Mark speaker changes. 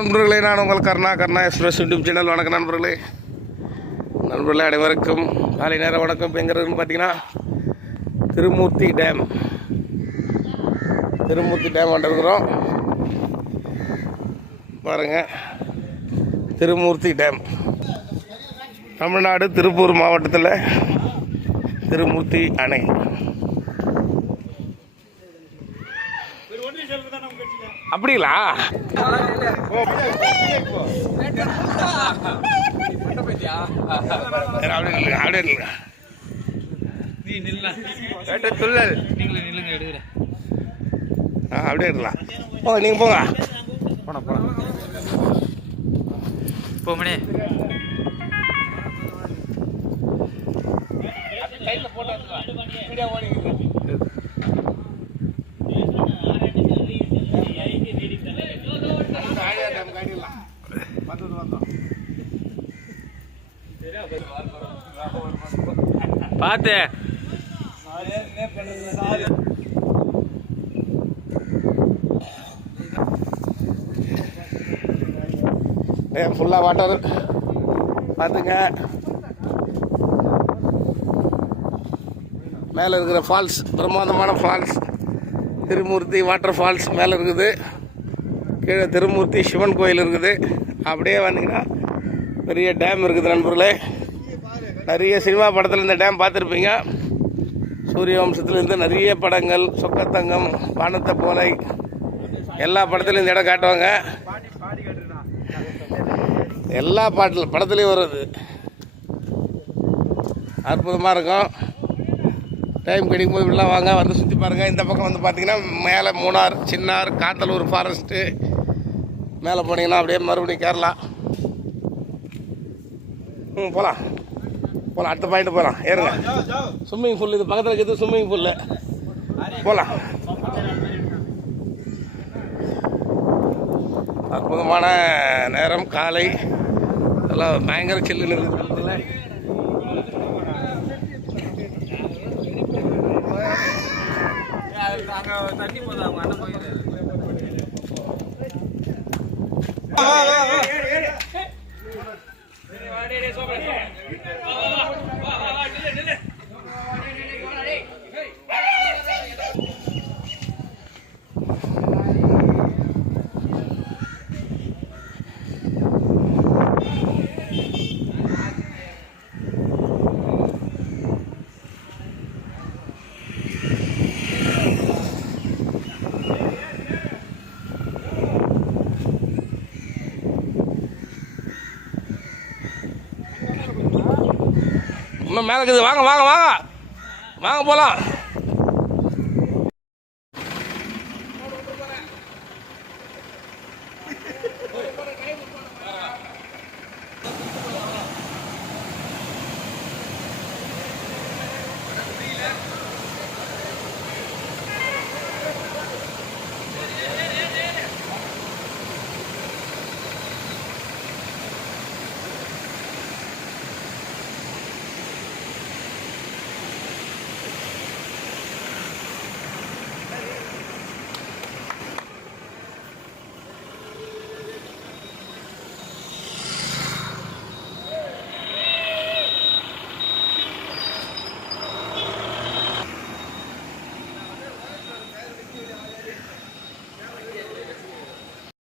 Speaker 1: நண்பர்களே நான் உங்கள் Karna Karna express YouTube channel. வணக்கம் நண்பர்களே. நண்பர்களே அனைவருக்கும் காலை நேரம் வணக்கம். எங்கிறதுன்னு பார்த்தீங்கன்னா திருமூர்த்தி டேம். திருமூர்த்தி டேம் வந்துருக்குறோம். பாருங்க திருமூர்த்தி டேம். தமிழ்நாடு திருப்பூர் மாவட்டத்தில் திருமூர்த்தி அணை. அப்படிங்களா? அப்படியே நில்லுங்க,
Speaker 2: நீ நில்ல
Speaker 1: கேட்ட சொல்லல்.
Speaker 2: நீங்களே நில்லுங்க எடுக்கிற
Speaker 1: ஆ, அப்படியே இருக்கலாம் போங்க நீங்கள் போங்க
Speaker 2: போன போன போமணே பார்த்து
Speaker 1: டேம் ஃபுல்லாக வாட்டர் பார்த்துங்க மேலே இருக்கிற ஃபால்ஸ் பிரம்மாண்டமான ஃபால்ஸ் திருமூர்த்தி வாட்டர் ஃபால்ஸ் மேலே இருக்குது. கீழே திருமூர்த்தி சிவன் கோயில் இருக்குது. அப்படியே வந்தீங்கன்னா பெரிய டேம் இருக்குது நண்பர்களே. நிறைய சினிமா படத்தில் இந்த டேம் பார்த்துருப்பீங்க. சூரிய வம்சத்துலேருந்து நிறைய படங்கள் சொக்கத்தங்கம் வானத்தை போலை எல்லா படத்துலையும் இந்த இடம் காட்டுவாங்க. எல்லா பாட்டில் படத்துலேயும் வருது. அற்புதமாக இருக்கும். டைம் கிடைக்கும் போது இப்படிலாம் வாங்க வந்து சுற்றி பாருங்கள் இந்த பக்கம் வந்து பார்த்திங்கன்னா மேலே மூணார் சின்னார் காத்தலூர் ஃபாரஸ்ட்டு மேலே போனீங்கன்னா அப்படியே மறுபடியும் கேரளா. ம் போகலாம் போகலாம் அடுத்த பாயிண்ட் போகலாம் ஏறுங்க. ஸ்விம்மிங் பூல் இது பக்கத்தில் இருக்குது ஸ்விம்மிங் பூல் போகலாம் அற்புதமான நேரம் காலை. எல்லாம் பயங்கர சில்லுன்னு இருக்குது
Speaker 2: தண்ணி போதும் அவங்க அண்ணன் હા હા હા
Speaker 1: இன்னும் மேலே இருக்குது. வாங்க வாங்க வாங்க. வாங்க போகலாம்